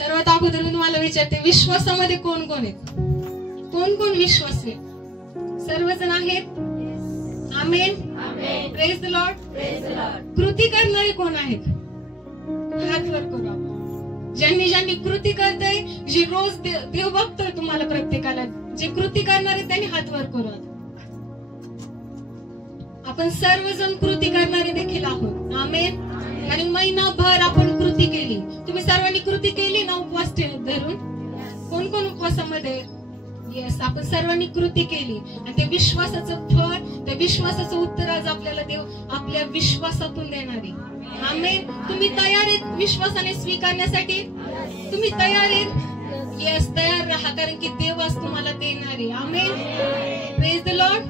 सर्वात अगोदर मी तुम्हाला विचारते, विश्वासामध्ये कोण कोण आहेत? कोण कोण विश्वास आहे? सर्वजण आहेत? आमेन. Praise the Lord. कृती करणारे कोण आहेत? हात वर करू. ज्यांनी ज्यांनी कृती करताय, जी रोज देव बघतोय तुम्हाला प्रत्येकाला, जे कृती करणारे त्यांनी हात वर करू. आपण सर्वजण कृती करणारे देखील आहोत. आमेन. आणि महिनाभर आपण कृती केली. तुम्ही सर्वांनी कृती केली ना उपवास धरून? कोण कोण उपवासामध्ये? येस, आपण सर्वांनी कृती केली. आणि ते विश्वासाचं फळ, त्या विश्वासाचं उत्तर आज आपल्याला देव आपल्या विश्वासातून देणार आहे. आमेन. तुम्ही तयार आहेत विश्वासाने स्वीकारण्यासाठी? तुम्ही तयार आहेत? येस, तयार राहा, कारण की देव आज तुम्हाला देणार आहे. आमेन. Praise the Lord.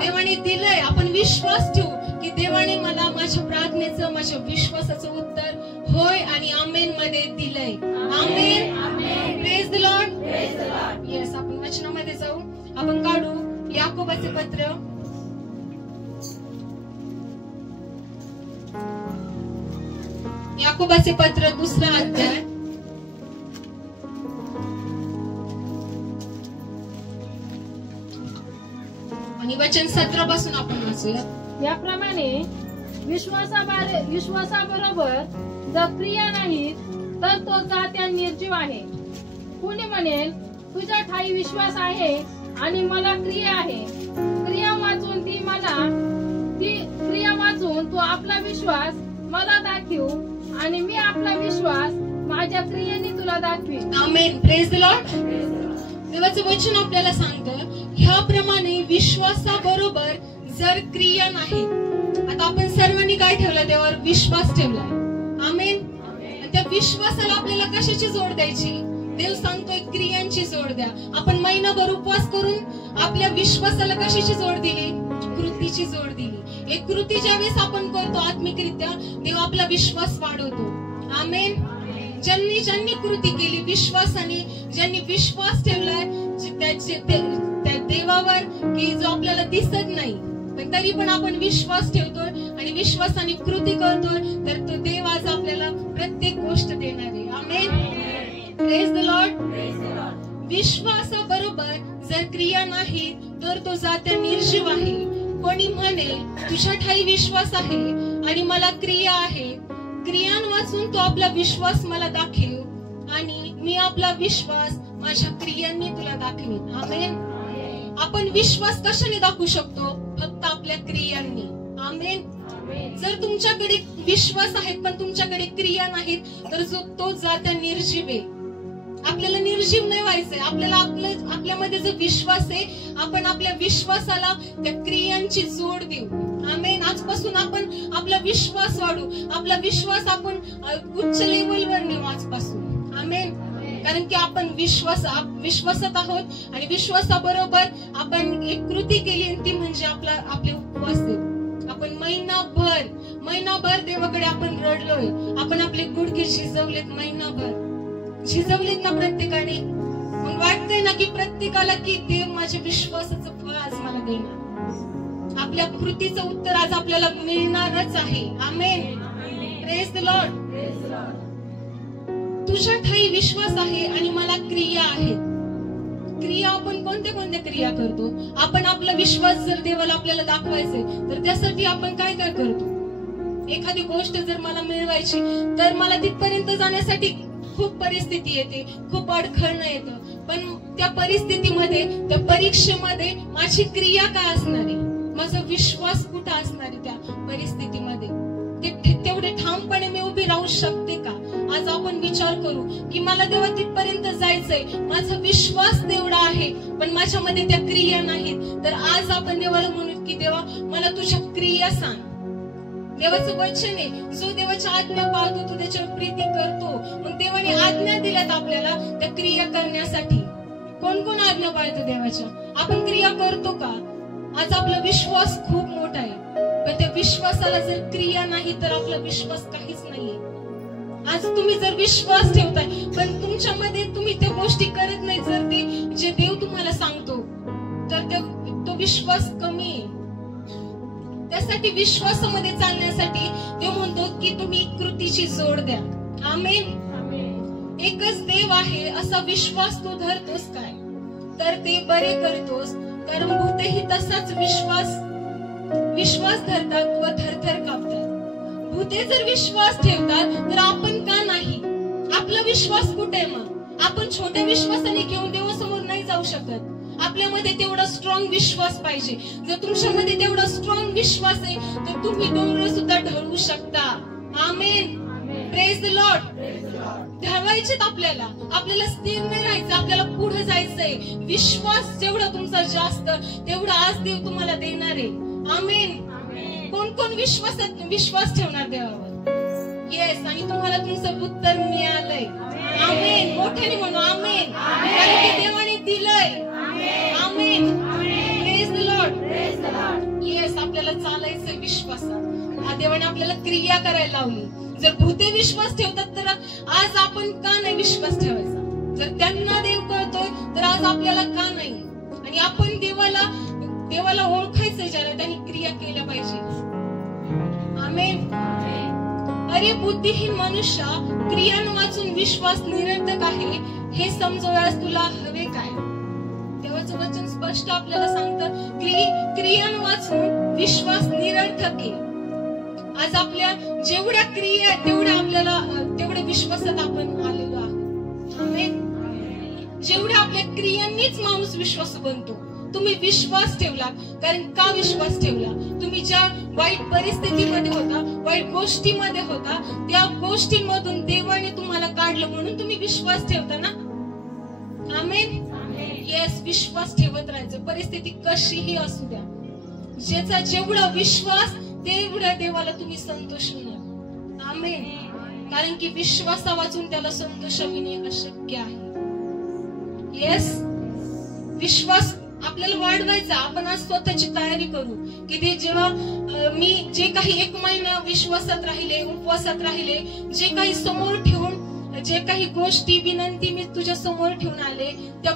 देवाने दिलंय, आपण विश्वास ठेवू की देवाने मला माझ्या प्रार्थनेचं, माझ्या विश्वासाचं उत्तर होय आणि आमेन मध्ये दिलंय. Amen. Praise the Lord. Yes, आपण वचनामध्ये जाऊ. आपण काढू याकोबाचे पत्र, याकोबाचे पत्र 2रा अध्याय आणि वचन 17 पासून आपण वाचूया. याप्रमाणे विश्वासाबरोबर जर क्रिया नाहीत तर तो जात्या निर्जीव आहे. कुणी म्हणेल तुझ्या ठाई विश्वास आहे आणि मला क्रिया आहे. क्रिया वाचून तू आपला विश्वास मला दाखव आणि मी आपला विश्वास माझ्या क्रियेने तुला दाखवीन. आमेन. Praise the Lord. देवाचं वचन आपल्याला सांगतं, ह्याप्रमाणे विश्वासाबरोबर जर क्रिया नाही. आता आपण सर्वांनी काय ठेवलं? देवावर विश्वास ठेवलाय. आमेन. त्या विश्वासाला आपल्याला कशाची जोड द्यायची? देव सांगतोय क्रियांची जोड द्या. आपण महिनाभर उपवास करून आपल्या विश्वासाला कशाची जोड दिली? कृतीची जोड दिली. एक कृती ज्यावेळेस आपण करतो आत्मिकरित्या, देव आपला विश्वास वाढवतो. आमेन. ज्यांनी ज्यांनी कृती केली विश्वासाने, ज्यांनी विश्वास ठेवलाय त्या देवावर की जो आपल्याला दिसत नाही पण तरी पण आपण विश्वास ठेवतोय आणि विश्वासाने कृती करतोय, तर तो देव आज आपल्याला प्रत्येक गोष्ट देणार आहे. आमेन. Praise the Lord. विश्वासाबरोबर जर क्रिया नाही तर तो जात्या निर्जीव आहे. कोणी म्हणेल तुझ्या ठाई विश्वास आहे आणि मला क्रिया आहे. क्रियां वाचून तो आपला विश्वास मला दाखव आणि मी आपला विश्वास माझ्या क्रियांनी तुला दाखवीन. आमेन. आपण विश्वास कशाने दाखवू शकतो? फक्त आपल्या क्रियांनी. आमेन. जर तुमच्याकडे विश्वास आहेत पण तुमच्याकडे क्रिया नाहीत तर तो जात्या निर्जीव आहे. आपल्याला निर्जीव नाही व्हायचंय. आपल्याला आपल्यामध्ये जो विश्वास आहे, आपण आपल्या विश्वासाला त्या क्रियांची जोड देऊ. आमेन. आजपासून आपण आपला विश्वास वाढू, आपला विश्वास आपण उच्च लेवलवर नेऊ आजपासून. आमेन. कारण की आपण विश्वासात आहोत आणि विश्वासाबरोबर आपण एक कृती केली आणि ती म्हणजे आपले उपवास आहे. आपण महिनाभर देवाकडे आपण रडलोय. आपण आपले गुडघे झिजवलेत ना प्रत्येकाने. मग वाटतंय ना की प्रत्येकाला की देव माझ्या विश्वासाचं फळ आज मला देणार. आपल्या कृतीचं उत्तर आज आपल्याला मिळणारच आहे. आमेन. Praise the Lord. तुझ्या ठाई विश्वास आहे आणि मला क्रिया आहे. क्रिया आपण कोणत्या कोणत्या क्रिया करतो? आपण आपला विश्वास जर देवाला आपल्याला दाखवायचे तर त्यासाठी आपण काय काय करतो? एखादी गोष्ट जर मला मिळवायची तर मला तिथपर्यंत जाण्यासाठी खूप परिस्थिती येते, खूप अडखळणं येतं. पण त्या परिस्थितीमध्ये, त्या परीक्षेमध्ये माझी क्रिया काय असणार आहे? माझा विश्वास कुठं असणार आहे? त्या परिस्थितीमध्ये तेवढे ठामपणे मी उभी राहू शकते का? आज आपण विचार करू की मला देवा तिथपर्यंत जायचंय, माझा विश्वास तेवढा आहे पण माझ्यामध्ये त्या क्रिया नाहीत. तर आज आपण देवाला म्हणू की देवा मला तुझ्या क्रिया सांग. देवाचं वचन आहे, जो देवाच्या आज्ञा पाळतो तो त्याच्यावर प्रीती करतो. मग देवाने आज्ञा दिल्यात आपल्याला त्या क्रिया करण्यासाठी. कोण कोण आज्ञा पाळतो देवाच्या? आपण क्रिया करतो का? आज आपला विश्वास खूप मोठा आहे पण त्या विश्वासाला जर क्रिया नाही तर आपला विश्वास काहीच नाहीये. आज तुम्ही जर विश्वास ठेवताय पण तुमच्यामध्ये तुम्ही त्या गोष्टी करत नाही, जर ते जे देव तुम्हाला सांगतो तर तो विश्वास कमी आहे. त्यासाठी विश्वासामध्ये चालण्यासाठी देव म्हणतो की तुम्ही कृतीची जोड द्या. आमेन. एकच देव आहे असा विश्वास तू धरतोस काय? तर ते बरे करतोस, कारण भूतेही तसाच विश्वास धरतात व थरथर कापतात. भूते जर विश्वास ठेवतात तर आपण का नाही? आपला विश्वास कुठे? मग आपण छोट्या विश्वासाने घेऊन देवासमोर नाही जाऊ शकत. आपल्यामध्ये तेवढा स्ट्रॉंग विश्वास पाहिजे. जर तुमच्यामध्ये तेवढा स्ट्रॉंग विश्वास आहे तर तुम्ही डोंगर सुद्धा ढळवू शकता. आमेन. Praise the Lord. ढळवायचेत आपल्याला स्थिर नाही राहायचं, आपल्याला पुढे जायचंय. विश्वास जेवढा तुमचा जास्त तेवढा आज देव तुम्हाला देणार आहे. आमेन. कोण कोण विश्वास ठेवणार देवावर? येस. आणि तुम्हाला तुमचं उत्तर मिळालंय. आमेन. मोठ्याने म्हणू आमेन. कारण की देवाने दिलंय. Amen. Praise the Lord. Yes. आपल्याला चालायचंय विश्वासात. देवाने आपल्याला क्रिया करायला लावली. जर भूते विश्वास ठेवतात तर आज आपण का नाही विश्वास ठेवायचा? जर त्यांना देव कळतोय तर आज आपल्याला का नाही? आणि आपण देवाला ओळखायचंय, ज्याला त्यांनी क्रिया केल्या पाहिजे. आमेन. अरे बुद्धिहीन मनुष्य, क्रियां वाचून विश्वास निरर्थक आहे हे समजवण्यास तुला हवे काय? देवाचं वचन स्पष्ट आपल्याला सांगतं क्रियां वाचून विश्वास निरर्थक आहे. आज आपल्या जेवढ्या क्रिया आहेत तेवढ्या विश्वासात आपण आलेलो आहोत. आमेन. जेवढ्या आपल्या क्रियांनीच माणूस विश्वास बनतो. तुम्ही विश्वास ठेवला, कारण का विश्वास ठेवला? तुम्ही ज्या वाईट परिस्थितीमध्ये होता, वाईट गोष्टीमध्ये होता, त्या गोष्टींमधून देवाने तुम्हाला काढलं म्हणून तुम्ही विश्वास ठेवता ना. आमेन. येस. विश्वास ठेवत राहायचं, परिस्थिती कशीही असू द्या. ज्याचा जेवढा विश्वास तेवढ्या देवाला तुम्ही संतोष होणार. आमेन. कारण की विश्वासा वाचून त्याला संतोष होणे अशक्य आहे. येस. विश्वास आपल्याला वाढवायचा. आपण आज स्वतःची तयारी करू की ते जेव्हा मी जे काही 1 महिना विश्वासात राहिले, उपवासात राहिले, जे काही समोर ठेवून, जे काही गोष्टी विनंती मी तुझ्या समोर ठेवून आले, त्या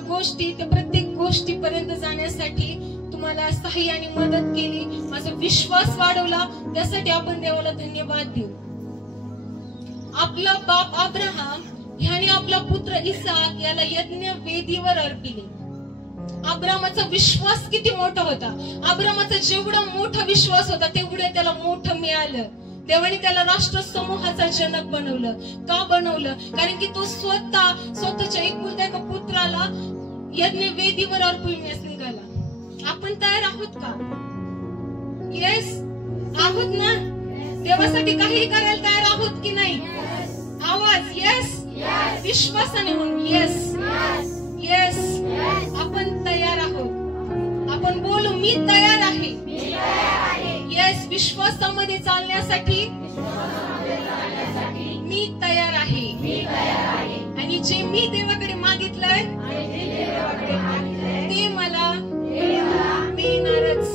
प्रत्येक गोष्टीपर्यंत जाण्यासाठी तुम्हाला सहाय्य आणि मदत केली, माझा विश्वास वाढवला. त्यासाठी आपण देवाला धन्यवाद देऊ. आपला बाप अब्राहम ह्याने आपला पुत्र इसाक याला यज्ञ वेदीवर अर्पिले. अब्रामाचा विश्वास किती मोठा होता. अब्रामाचा जेवढा मोठा विश्वास होता तेवढं त्याला मोठं मिळालं. देवाने त्याला राष्ट्र समूहाचा जनक बनवलं. का बनवलं? कारण की तो स्वतःच्या एकुलत्या पुत्राला यज्ञ वेदीवर अर्पविण्यास निघाला. आपण तयार आहोत का? येस. आहोत ना? देवासाठी काही करायला तयार आहोत की नाही? आवाज. येस. विश्वासाने म्हणून येस. येस. आपण तयार आहोत. आपण बोलू मी तयार आहे. येस. विश्वासामध्ये चालण्यासाठी मी तयार आहे. आणि जे मी देवाकडे मागितलंय ते मला मिळणारच.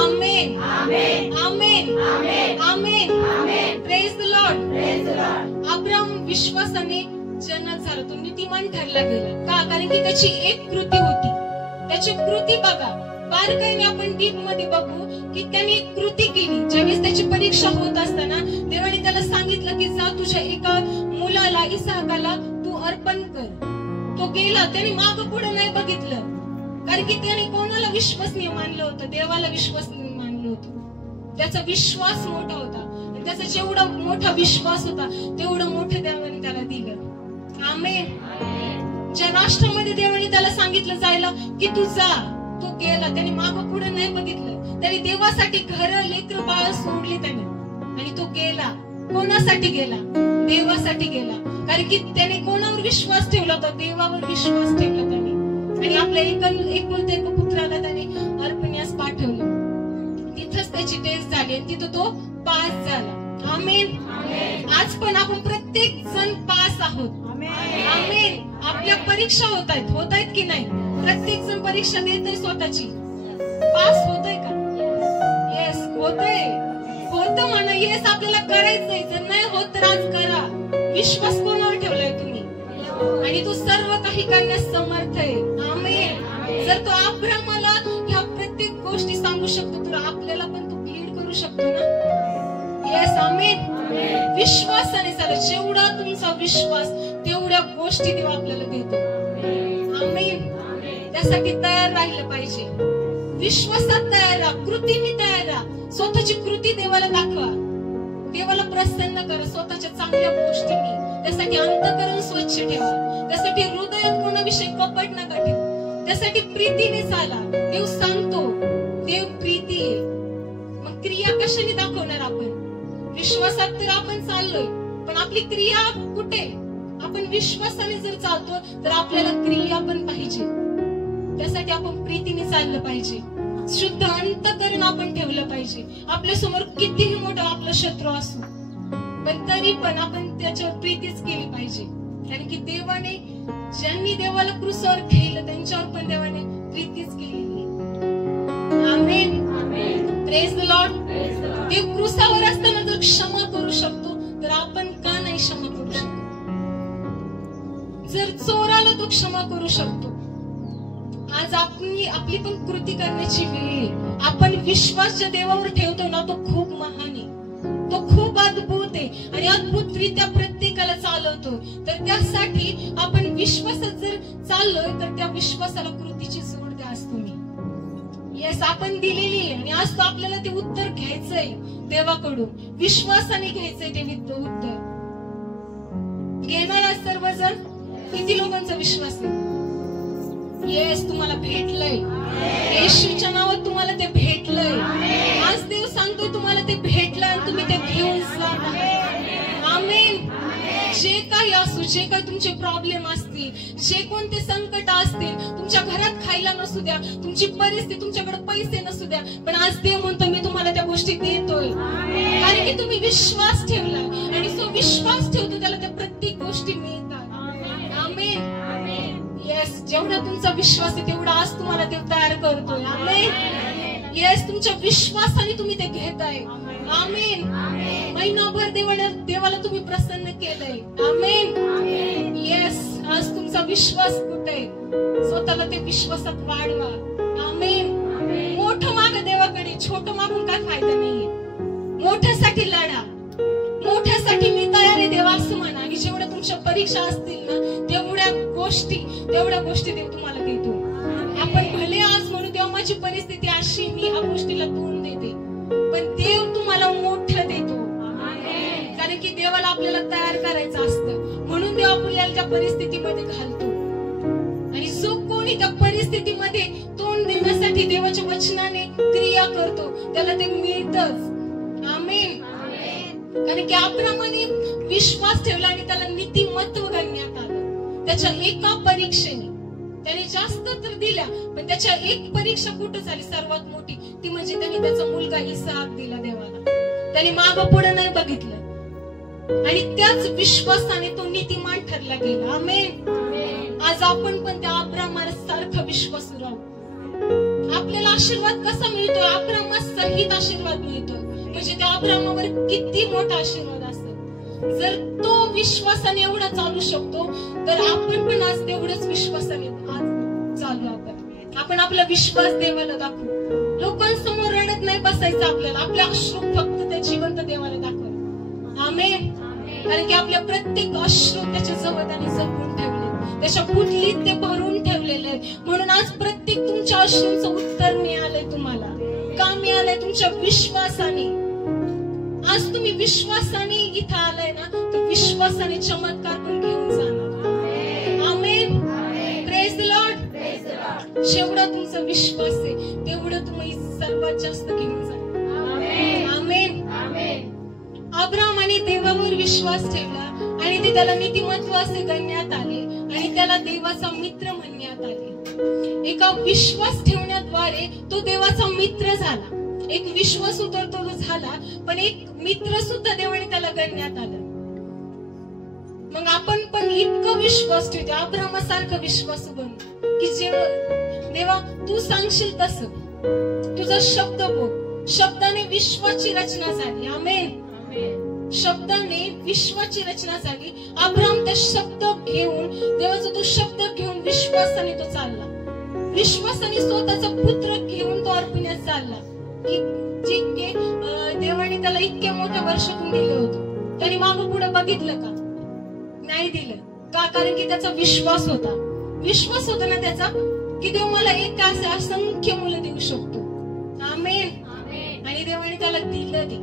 Amen. Amen. Amen. Praise the Lord. Abram विश्वासाने जनक झाला, तो नीतिमान ठरला गेला. का? कारण की त्याची एक कृती होती. त्याची कृती बघा. बारकाईने आपण डीप मध्ये बघू की त्याने एक कृती केली. ज्यावेळेस त्याची परीक्षा होत असताना देवाने त्याला सांगितलं की जा तुझ्या एका मुलाला इसाकाला तू अर्पण कर. तो गेला. त्याने माग पुढे नाही बघितलं, कारण की त्याने कोणाला विश्वसनीय मानलं होतं? देवाला विश्वसनीय मानलं होतं. त्याचा विश्वास मोठा होता. आणि त्याचा जेवढा मोठा विश्वास होता तेवढं मोठं देवाने त्याला दिलं. आमेन. ज्या राष्ट्रामध्ये देवाने त्याला सांगितलं जायला की तू जा, तो गेला. त्याने मागं पुढे नाही बघितलं. त्याने देवासाठी घर, लेकर, बाळ सोडले त्याने, आणि तो गेला. कोणासाठी गेला? देवासाठी गेला. कारण की त्याने कोणावर विश्वास ठेवला होता? देवावर विश्वास ठेवला त्याने. आणि आपल्या एकुलत्या एका पुत्राला त्याने अर्पण्यास पाठवलं. तिथंच त्याची टेस्ट झाली आणि तिथं तो पास झाला. आमेन. आज पण आपण प्रत्येक जण पास आहोत. आमेन. आपल्या परीक्षा होत आहेत की नाही? प्रत्येक जण परीक्षा देतोय स्वतःची. पास होतोय का? येस. होतं म्हणा. येस. आपल्याला करायचंय. जर नाही होत तर आज करा. विश्वास कोणावर ठेवलाय तुम्ही? आणि तो सर्व काही करण्यास समर्थ आहे. आमेन. जर तो अब्रामाला ह्या प्रत्येक गोष्टी सांगू शकतो तर आपल्याला पण तो लीड करू शकतो ना. येस. आमेन. विश्वासाने चाला. जेवढा तुमचा विश्वास तेवढ्या गोष्टी देव आपल्याला देतो. आमेन. त्यासाठी तयार राहिलं पाहिजे. विश्वासात तयार राहा, कृतीने तयार राहा. स्वतःची कृती देवाला दाखवा, देवाला प्रसन्न करा स्वतःच्या चांगल्या गोष्टींनी. त्यासाठी अंतःकरण स्वच्छ ठेवा, त्यासाठी हृदयात कोणाविषयी कपट नका ठेवू, त्यासाठी प्रीतीने चाला. देव सांगतो, देव प्रीती आहे. मग क्रिया कशाने दाखवणार आपण? विश्वासात तर आपण चाललोय, पण आपली क्रिया कुठे? आपण विश्वासाने जर चालतो तर आपल्याला क्रिया पण पाहिजे. त्यासाठी आपण प्रीतीने चाललं पाहिजे. शुद्ध अंतःकरण आपण ठेवलं पाहिजे. आपल्या समोर कितीही मोठा आपला शत्रू असो, पण तरी पण आपण त्याच्यावर प्रीतीच केली पाहिजे. कारण की देवाने, ज्यांनी देवाला क्रूसावर ठेवलं त्यांच्यावर पण देवाने प्रीतीच केलेली. आमेन. Praise the Lord. देव क्रूसावर असताना जर क्षमा करू शकतो तर आपण का नाही क्षमा करू शकतो? जर चोराला तो क्षमा करू शकतो, आज आपली पण कृती करण्याची वेळ आहे. आपण विश्वास ज्या देवावर ठेवतो ना, तो खूप महान आहे, तो खूप अद्भुत आहे आणि अद्भुतरित्या प्रत्येकाला चालवतो. तर त्यासाठी आपण विश्वासात जर चाललोय तर त्या विश्वासाला कृतीची जोड द्या. आज तुम्ही येस आपण दिलेली आहे आणि आज तो आपल्याला ते उत्तर घ्यायचंय देवाकडून. विश्वासाने घ्यायचंय ते उत्तर. घेणार सर्वजण? किती लोकांचा विश्वास आहे? येस, तुम्हाला भेटलंय. येशूच्या नावात तुम्हाला ते भेटलंय. आज देव सांगतोय तुम्हाला ते भेटलं आणि तुम्ही ते घेऊन जा. आमेन. जे काही असू, जे काही तुमचे प्रॉब्लेम असतील, जे कोणते संकट असतील, तुमच्या घरात खायला नसू द्या, तुमची परिस्थिती, तुमच्याकडे पैसे नसू द्या, पण आज देव म्हणतो मी तुम्हाला त्या गोष्टी देतोय. कारण की तुम्ही विश्वास ठेवला आणि जो विश्वास ठेवतो त्याला त्या प्रत्येक गोष्टी मिळतात. आमेन. येस, जेवढा तुमचा विश्वास आहे तेवढा आज तुम्हाला देव तयार करतोय. आमेन. येस, तुमच्या विश्वासाने तुम्ही ते घेताय. आमेन. महिनाभर देवाला तुम्ही प्रसन्न केलंय. आमेन. येस, आज तुमचा विश्वास कुठे आहे? स्वतःला ते विश्वासात वाढवा. आमेन. मोठं माग देवाकडे, छोटं मागून काय फायदा नाहीये. मोठ्यासाठी लढा, मोठ्यासाठी मी तयार आहे देवा असं म्हणा. आणि जेवढ्या तुमच्या परीक्षा असतील ना, तेवढ्या गोष्टी देव तुम्हाला देतो. आपण भले आज म्हणून देव माझी परिस्थिती अशी, मी ह्या गोष्टीला तोंड देते, पण देव तुम्हाला मोठं देतो. कारण की देवाला आपल्याला तयार करायचं असतं, म्हणून देव आपल्याला त्या परिस्थितीमध्ये घालतो. आणि जो कोणी त्या परिस्थितीमध्ये तोंड देण्यासाठी देवाच्या वचनाने क्रिया करतो त्याला ते मिळतच. आमेन. कारण की अब्रामाने विश्वास ठेवला आणि त्याला नीतिमत्व गणण्यात आलं. त्याच्या एका परीक्षेने त्याने जास्त तर दिल्या, पण त्याच्या एक परीक्षा कुठं झाली सर्वात मोठी, ती म्हणजे त्याने त्याचा मुलगा इसहाक दिला देवाला. त्याने मागं पुढे नाही बघितलं आणि त्याच विश्वासाने तो नीतिमान ठरला गेला. आमेन. आज आपण पण त्या अब्रामासारखा विश्वास राहू. आपल्याला आशीर्वाद कसा मिळतो? अब्रामासहित आशीर्वाद मिळतो. म्हणजे त्या अब्रामावर किती मोठा आशीर्वाद असेल. जर तो विश्वासाने एवढा चालू शकतो तर आपण पण आज तेवढंच विश्वासाने आज चालू. आपण आपला विश्वास देवाला दाखवू. लोकांसमोर रडत नाही बसायचं आपल्याला. आपले अश्रू फक्त त्या जिवंत देवाला दाखवा. आमेन. कारण की आपल्या प्रत्येक अश्रू त्याच्या जवळ त्याने जपून ठेवले, त्याच्या पुटलीत ते भरून ठेवलेले आहे. म्हणून आज प्रत्येक तुमच्या अश्रूंचं उत्तर मिळालंय तुम्हाला. का मिळालंय? तुमच्या विश्वासाने. आज तुम्ही विश्वासाने इथं आलाय ना, तर विश्वासाने चमत्कार पण घेऊन जाणार. आमेन. Praise the Lord. जेवढा तुमचा विश्वास आहे तेवढं तुम्ही सर्वात जास्त घेऊन जाणार. आमेन. अब्रामाने देवावर विश्वास ठेवला आणि ते त्याला नीतिमत्व असे गणण्यात आले आणि त्याला देवाचा मित्र म्हणण्यात आले. एका विश्वास ठेवण्याद्वारे तो देवाचा मित्र झाला. एक विश्वास उतरतो झाला, पण एक मित्र सुद्धा देवाने त्याला गणण्यात आलं. मग आपण पण इतकं विश्वास ठेवतो, अब्रामासारखा विश्वास बनू की जेव्हा देवा तू सांगशील तसं, तुझा शब्द बोल. शब्दाने विश्वाची रचना झाली. आमेन. शब्दाने विश्वाची रचना झाली. अब्राम त्या शब्द घेऊन, देवाचा तो शब्द घेऊन विश्वासाने तो चालला. विश्वासाने स्वतःचा पुत्र घेऊन तो अर्पण्यास चालला. की देवाने त्याला इतक्या मोठ्या वर्षातून दिलं होतं, त्याने मागं पुढे बघितलं का? नाही दिलं. का? कारण की त्याचा विश्वास होता ना त्याचा, की देव मला एक असे असंख्य मुलं देऊ शकतो. आमेन. आणि देवाने त्याला दिलं ते.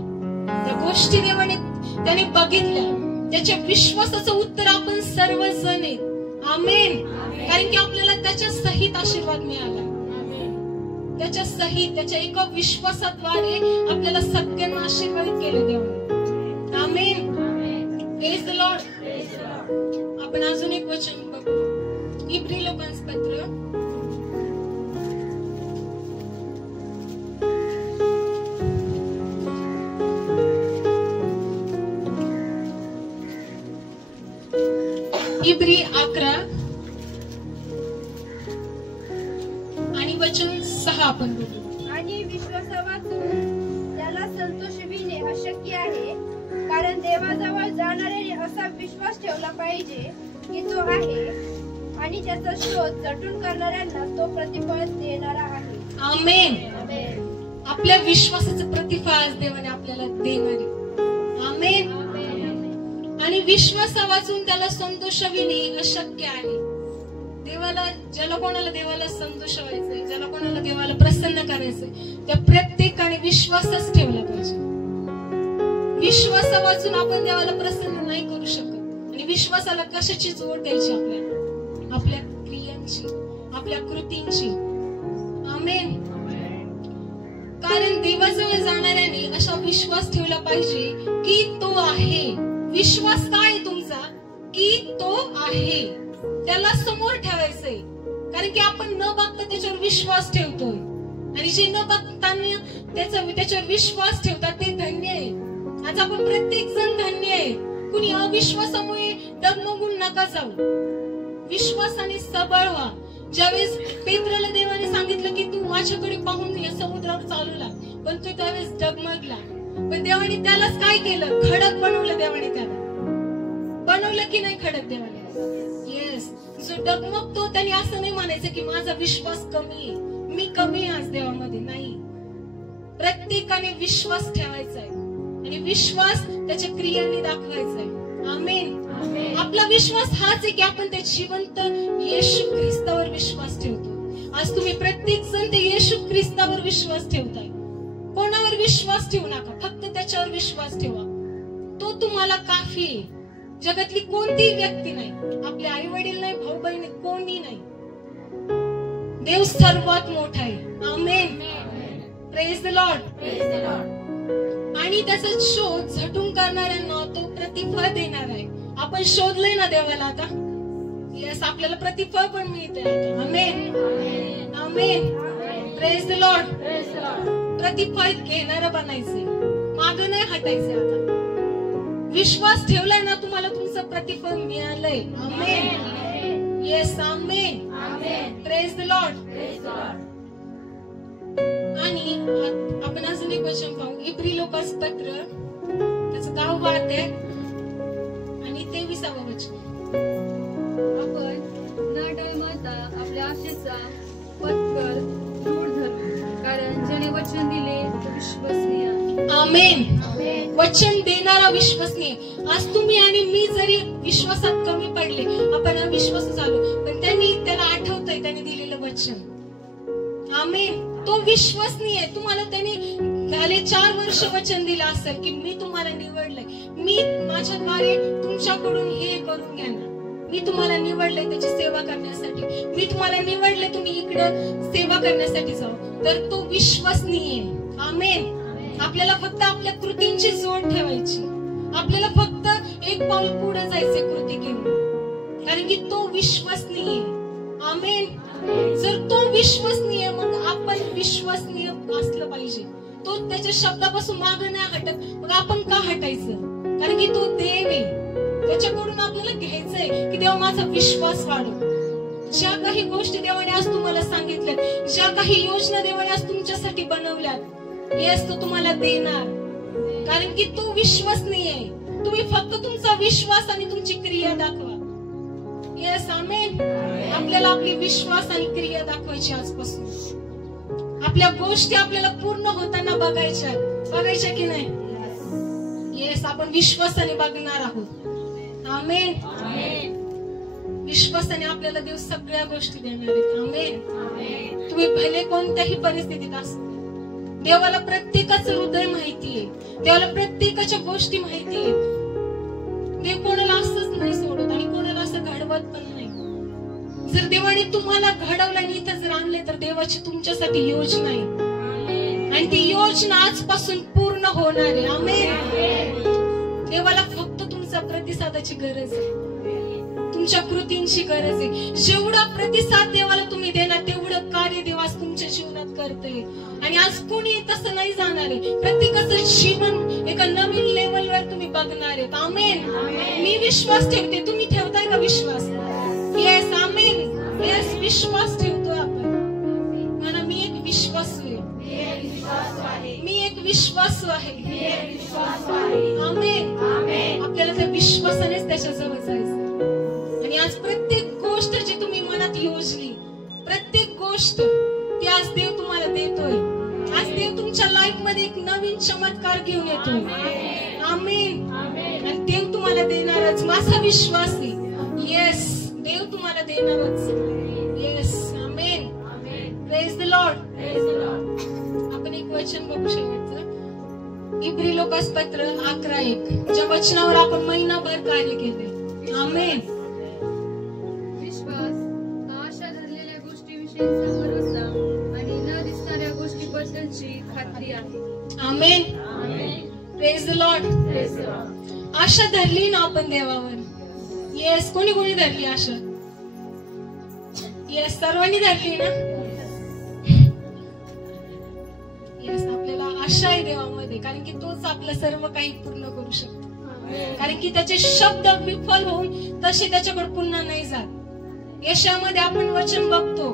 त्या गोष्टी देवाने त्याने बघितल्या. त्याच्या विश्वासाचं उत्तर आपण सर्वजण आहेत. आमेन. कारण की आपल्याला त्याच्या सहित आशीर्वाद मिळाला. त्याच्या सहित, त्याच्या एका विश्वासाद्वारे आपल्याला सगळ्यांना आशीर्वादित केलं देवाने. आमेन. Praise the Lord. आपण अजून एक वचन बघू. इब्री लोकांचं पत्र 11 आणि वचन 6 आपण बघू. आणि विश्वासावातून त्याला संतोषविणे अशक्य आहे, कारण देवाजवळ जाणाऱ्याने असा विश्वास ठेवला पाहिजे की तो आहे, आणि त्याचा शोध झटून करणाऱ्यांना तो प्रतिफळ देणारा आहे. आमेन. आपल्या विश्वासाचं प्रतिफळ आज देवाने आपल्याला देणार आहे. आमेन. आणि विश्वासा वाचून त्याला संतोषविणे अशक्य आहे. देवाला, ज्याला कोणाला देवाला संतोष व्हायचंय, ज्याला कोणाला देवाला प्रसन्न करायचंय, त्या प्रत्येकाने विश्वासच ठेवला पाहिजे. विश्वासा वाचून आपण देवाला प्रसन्न नाही करू शकत. आणि विश्वासाला कशाची जोड द्यायची? आपल्याला आपल्या क्रियांची, आपल्या कृतींची. आमेन. कारण देवाजवळ जाणाऱ्याने असा विश्वास ठेवला पाहिजे की तो आहे. विश्वास काय तुमचा? की तो आहे. त्याला समोर ठेवायचंय. कारण की आपण न बघता त्याच्यावर विश्वास ठेवतोय, आणि जे न बघताना त्याच्यावर विश्वास ठेवतात ते धन्य आहे. आज आपण प्रत्येक जण धन्य आहे. कुणी अविश्वासामुळे डगमगून नका जाऊ. विश्वासाने सबळ व्हा. ज्यावेळेस पेत्राला देवाने सांगितलं की तू माझ्याकडे पाहून या समुद्रावर चालू लाग, पण तो त्यावेळेस डगमगला. पण देवाने त्यालाच काय केलं? खडक बनवलं. देवाने त्याला बनवलं की नाही खडक? देवाने येस. जो डगमगतो त्याने असं नाही म्हणायचं की माझा विश्वास कमी आहे, मी कमी आहे आज देवामध्ये. नाही, प्रत्येकाने विश्वास ठेवायचा आहे, आणि विश्वास त्याच्या क्रियांनी दाखवायचा आहे. आमेन. आपला विश्वास हाच आहे की आपण ते जिवंत येशू ख्रिस्तावर विश्वास ठेवतो. आज तुम्ही प्रत्येक जण ते येशू ख्रिस्तावर विश्वास ठेवताय. कोणावर विश्वास ठेवू नका, फक्त त्याच्यावर विश्वास ठेवा. तो तुम्हाला काफी आहे. जगातली कोणतीही व्यक्ती नाही, आपले आई वडील नाही, भाऊ बहीण कोणी नाही. देव सर्वात मोठा आहे. आमेन. Praise the Lord. आणि त्याचा शोध झटून करणाऱ्यांना तो प्रतिफळ देणार आहे. आपण शोधलंय ना देवाला आता? येस. आपल्याला प्रतिफळ पण मिळते आता. Amen. Amen. Praise the Lord. प्रतिफळ घेणारं बनायचंय, मागं नाही हटायचंय. आता विश्वास ठेवलाय ना, तुम्हाला तुमचं प्रतिफळ मिळालंय. Amen. Yes. Amen. Praise the Lord. आणि आपण अजून एक वचन पाहू. इब्री लोकांचं पत्र त्याचं 10 अध्याय आणि 23 वचन. आपण न डळमळता आपल्या आशेचा पत्कर दृढ धरू, कारण ज्याने वचन दिले तो विश्वसनीय आहे. आमेन. वचन देणारा विश्वसनीय. आज तुम्ही आणि मी जरी विश्वासात कमी पडले, आपण अविश्वास झालो, पण त्याला आठवतंय त्याने दिलेलं वचन. आमेन. तो विश्वसनीय आहे. तुम्हाला त्याने झाले 4 वर्ष वचन दिलं असेल की मी तुम्हाला निवडलंय, मी माझ्याद्वारे तुमच्याकडून हे करून घेणार, मी तुम्हाला निवडलंय त्याची सेवा करण्यासाठी, मी तुम्हाला निवडलंय तुम्ही इकडं सेवा करण्यासाठी जाऊ. तर तो विश्वसनीय आहे. आमेन. आपल्याला फक्त आपल्या कृतींची जोड ठेवायची. आपल्याला फक्त एक पाऊल पुढे जायचे कृती घेऊन, कारण की तो विश्वसनीय आहे. आमेन. जर तो विश्वसनीय, मग आपण विश्वसनीय असलं पाहिजे. तो त्याच्या शब्दापासून मागं नाही हटत, मग आपण का हटायचं? कारण की तो देव आहे. त्याच्याकडून आपल्याला घ्यायचंय की देवा माझा विश्वास वाढव. ज्या काही गोष्टी देवाने आज तुम्हाला सांगितल्यात, ज्या काही योजना देवाने आज तुमच्यासाठी बनवल्यात, येस, तो तुम्हाला देणार. कारण की तो विश्वसनीय आहे. तुम्ही फक्त तुमचा विश्वास आणि तुमची क्रिया दाखवा. येस. आमेन. आपल्याला आपली विश्वास आणि क्रिया दाखवायची आजपासून. आपल्या गोष्टी आपल्याला पूर्ण होताना बघायच्या की नाही? येस. आपण विश्वासाने बघणार आहोत. आमेन. विश्वासाने आपल्याला देव सगळ्या गोष्टी देणार आहेत. आमेन. तुम्ही भले कोणत्याही परिस्थितीत असता, देवाला प्रत्येकाचं हृदय माहितीये, देवाला प्रत्येकाच्या गोष्टी माहितीये. देव कोणाला असंच नाही सोडत आणि कोणाला असं घडवत पण नाही. जर देवाने तुम्हाला घडवलं आणि इथं जर आणले तर देवाची तुमच्यासाठी योजना आहे आणि ती योजना आजपासून पूर्ण होणार आहे. आमेन. देवाला फक्त तुमच्या प्रतिसादाची गरज आहे, तुमच्या कृतींची गरज आहे. जेवढा प्रतिसाद देवाला तुम्ही देणार तेवढं कार्य देव आज तुमच्या जीवनात करते. आणि आज कोणी तसं नाही जाणार आहे. प्रत्येकाचं जीवन एका नवीन लेवलवर तुम्ही बघणार आहे. आमेन. मी विश्वास ठेवते. तुम्ही ठेवताय का विश्वास? येस. आमेन. येस, विश्वास ठेवतो आपण. म्हणा, मी एक विश्वासू आहे. मी एक विश्वासू आहे. आमेन. आपल्याला त्या विश्वासानेच त्याच्या जवळ जायचं. आणि आज प्रत्येक गोष्ट जी तुम्ही मनात योजली, प्रत्येक गोष्ट ती आज देव तुम्हाला देतोय. आज देव तुमच्या लाईफ मध्ये एक नवीन चमत्कार घेऊन येतोय. आमेन. आणि देव तुम्हाला देणारच. माझा विश्वास आहे. येस, देव तुम्हाला देणारच. Yes. Amen. Praise the Lord. आपण एक वचन बघू शेवटचं. इब्री लोकासपत्र 11:1, ज्या वचनावर आपण महिनाभर कार्य केले. आमेन. विश्वास हा आशा धरलेल्या गोष्टीविषयीचा भरोसा आणि न दिसणाऱ्या गोष्टीबद्दलची खात्री आहे. आमेन. Praise the Lord. आशा धरली ना आपण देवावर. येस. कोणी कोणी धरली आशा? येस, सर्वांनी धरली ना. येस, आपल्याला आशा आहे देवामध्ये, कारण की तोच आपलं सर्व काही पूर्ण करू शकतो. कारण की त्याचे शब्द विफल होऊन तसे त्याच्याकडे पुन्हा नाही जात. यशामध्ये आपण वचन बघतो.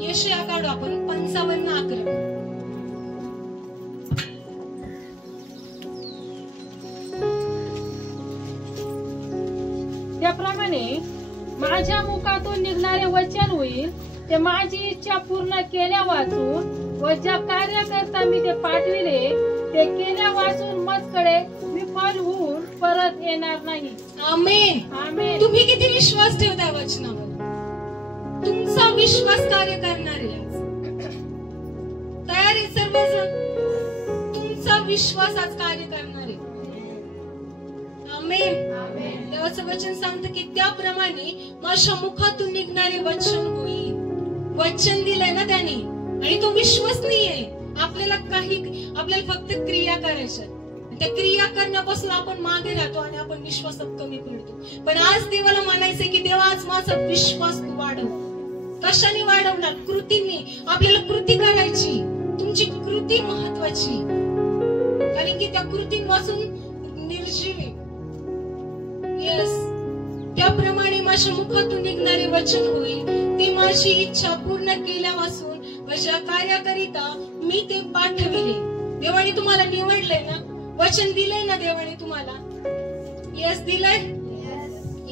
यशया काढू आपण 55:11. त्याप्रमाणे माझ्या मुखातून निघणारे वचन होईल. ते माझी इच्छा पूर्ण केल्या वाचून व ज्या कार्याकरता मी ते पाठविले ते केल्या वाचून मजकडे विफल होऊन परत येणार नाही. आमेन. आमेन. तुम्ही किती विश्वास ठेवता वचनावर? तुमचा विश्वास कार्य करणार आहे. तयार आहे सर्वजण? तुमचा विश्वास आज कार्य करणार आहे. आमेन. देवाचं वचन सांगतं की त्याप्रमाणे माझ्या मुखातून निघणारे वचन होईल. वचन दिलंय ना त्याने, आणि तो विश्वसनीय आहे. आपल्याला फक्त क्रिया करायच्या. त्या क्रिया करण्यापासून आपण मागे राहतो आणि आपण विश्वासात कमी पडतो. पण आज देवाला म्हणायचंय की देवा, आज माझा विश्वास तू वाढव. कशाने वाढवणार? कृतीने. आपल्याला कृती करायची. तुमची कृती महत्वाची, कारण की त्या कृतींपासून निर्जीव आहे. येस. त्याप्रमाणे माझ्या मुखातून निघणारे वचन होईल. ते माझी इच्छा पूर्ण केल्यापासून माझ्या कार्याकरिता मी ते पाठविले. देवाने तुम्हाला निवडलंय ना, वचन दिलंय ना देवाने तुम्हाला. येस, दिलंय.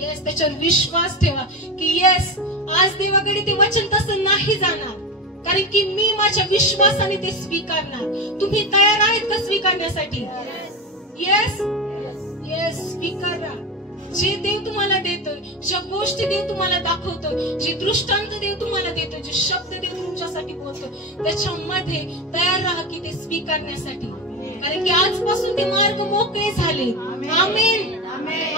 येस, त्याच्यावर विश्वास ठेवा की येस, आज देवाकडे ते वचन तसं नाही जाणार, कारण की मी माझ्या विश्वासाने ते स्वीकारणार. तुम्ही तयार आहेत का स्वीकारण्यासाठी? येस. येस, स्वीकारा. जे देव तुम्हाला देतोय, ज्या गोष्टी देव तुम्हाला दाखवतोय, जे दृष्टांत देव तुम्हाला देतोय, जे शब्द देव तुमच्यासाठी बोलतोय, त्याच्यामध्ये तयार राहा की ते स्वीकारण्यासाठी. कारण की आजपासून ते मार्ग मोकळे झाले. आमेन.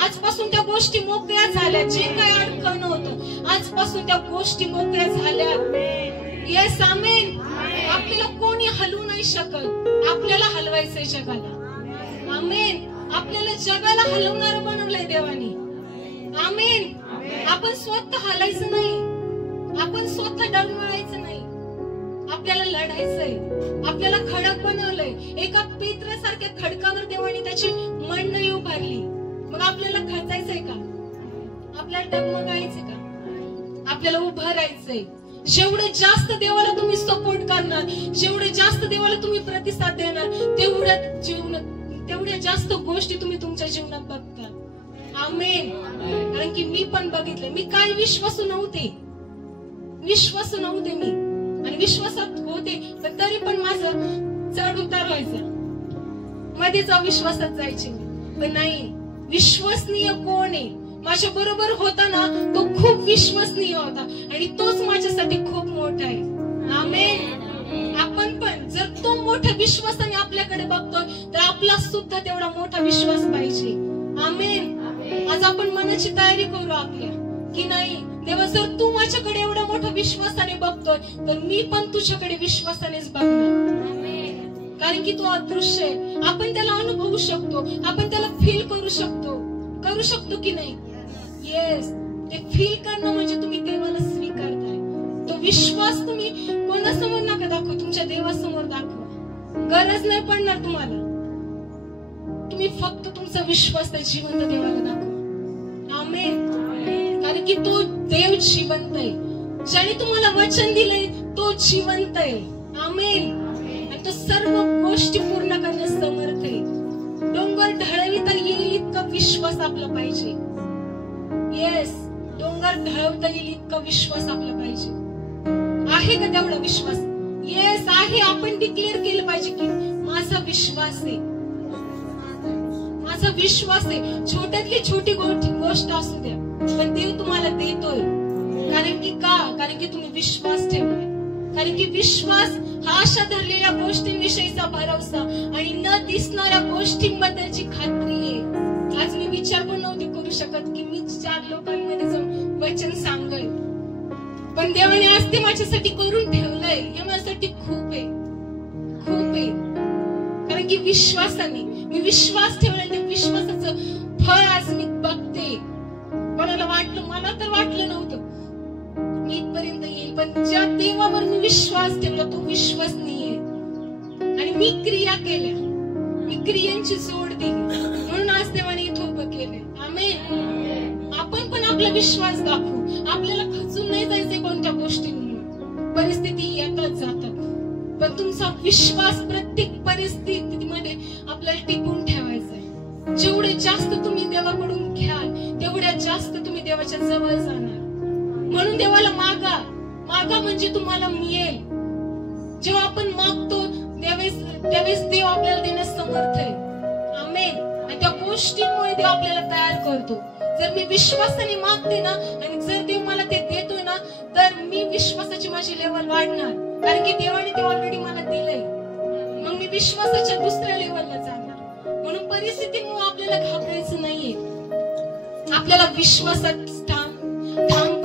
आजपासून त्या गोष्टी मोकळ्या झाल्या. जे काय अडकणं होतं, आजपासून त्या गोष्टी मोकळ्या झाल्या. येस. आमेन. आपल्याला कोणी हलवू नाही शकत. आपल्याला हलवायचंय जगाला. आमेन. आपल्याला जगाला हलवणारं बनवलंय देवाने. आमेन. आपण स्वतः हलायचं नाही, आपण स्वतः डळमळायचं नाही. आपल्याला लढायचंय. आपल्याला खडक बनवलंय. एका पेत्रासारख्या खडकावर देवाने त्याची मंडळी उभारली. मग आपल्याला खचायचंय का? आपल्याला डगमगायचंय का? आपल्याला उभं राहायचंय. जेवढं जास्त देवाला तुम्ही सपोर्ट करणार, जेवढे जास्त देवाला तुम्ही प्रतिसाद देणार, तेवढ्या जास्त गोष्टी तुम्ही तुमच्या जीवनात बघता. आमेन. कारण की मी पण बघितले. मी काय विश्वासू नव्हते मी, आणि विश्वासात होते, पण तरी पण माझं चढ उतार व्हायचं. मध्ये विश्वासात जायचे, पण नाही. विश्वसनीय कोण आहे? माझ्या बरोबर होता ना तो खूप विश्वसनीय होता आणि तोच माझ्यासाठी खूप मोठा आहे. आमेन. आपण पण जर तो मोठ्या विश्वासाने आपल्याकडे बघतोय तर आपला सुद्धा तेवढा मोठा विश्वास पाहिजे. आमेन. आज आपण मनाची तयारी करू आपल्या की नाही देवा, जर तू माझ्याकडे एवढा मोठा विश्वासाने बघतोय तर मी पण तुझ्याकडे विश्वासानेच बघणार. कारण की तो अदृश्य आहे. आपण त्याला अनुभवू शकतो, आपण त्याला फील करू शकतो की नाही? येस. ते फील करणं म्हणजे तुम्ही देवाला स्वीकारताय. तो विश्वास तुम्ही कोणासमोर नका दाखवू, तुमच्या देवासमोर दाखवा. गरज नाही पडणार तुम्हाला. तुम्ही फक्त तुमचा विश्वास त्या जिवंत देवाला दाखवा. आमेन. कारण की तो देव जिवंत आहे. ज्याने तुम्हाला वचन दिलंय तो जिवंत आहे. आमेन. आणि तो सर्व गोष्टी पूर्ण करण्यास समर्थ आहे. डोंगर ढळविता येईल इतका विश्वास आपला पाहिजे. येस. डोंगर ढळवता येईल इतका विश्वास आपला पाहिजे. आहे का तेवढा विश्वास? येस आहे. आपण डिक्लेअर केलं पाहिजे की माझा विश्वास आहे, माझा विश्वास आहे. छोट्यातली छोटी गोष्ट असू द्या पण देव तुम्हाला देतोय. कारण की तुम्ही विश्वास ठेवलाय. कारण की विश्वास हा आशा धरलेल्या गोष्टींविषयीचा भरवसा आणि न दिसणाऱ्या गोष्टींबद्दलची खात्री आहे. आज मी विचार पण नव्हते करू शकत की मी 4 लोकांमध्ये जाऊन वचन सांगेल, पण देवाने आज ते माझ्यासाठी करून ठेवलंय. हे माझ्यासाठी खूप आहे. कारण की विश्वासाने मी विश्वास ठेवला, त्या विश्वासाचं फळ आज मी बघते. कोणाला मला तर वाटलं नव्हतं मी इथपर्यंत येईल, पण ज्या देवावर मी विश्वास ठेवला तो विश्वसनीय आहे. आणि मी क्रिया केल्या, मी क्रियांची जोड दिली, म्हणून आज देवाने इथं उभं केलंय. आमेन. आपण पण आपला विश्वास दाखवू. आपल्याला खचून नाही जायचंय कोणत्या गोष्टींमुळे. परिस्थिती येतात जातात, पण तुमचा विश्वास प्रत्येक परिस्थितीमध्ये आपल्याला टिकून ठेवायचा आहे. जेवढे जास्त तुम्ही देवाकडून घ्याल तेवढ्या जास्त तुम्ही देवाच्या जवळ जाणार. म्हणून देवाला मागा म्हणजे तुम्हाला मिळेल. जेव्हा आपण मागतो त्यावेळेस देव आपल्याला देण्यास समर्थ आहे. आमेन. आणि त्या गोष्टींमुळे देव आपल्याला तयार करतो. जर मी विश्वासाने मागते ना आणि जर देव मला ते देतोय ना तर मी विश्वासाची माझी लेवल वाढणार. कारण की देवाने ते ऑलरेडी मला दिलंय. मग मी विश्वासाच्या दुसऱ्या लेवलला जाणार. म्हणून परिस्थितीमुळे आपल्याला घाबरायचं नाहीये. आपल्याला विश्वासात ठाम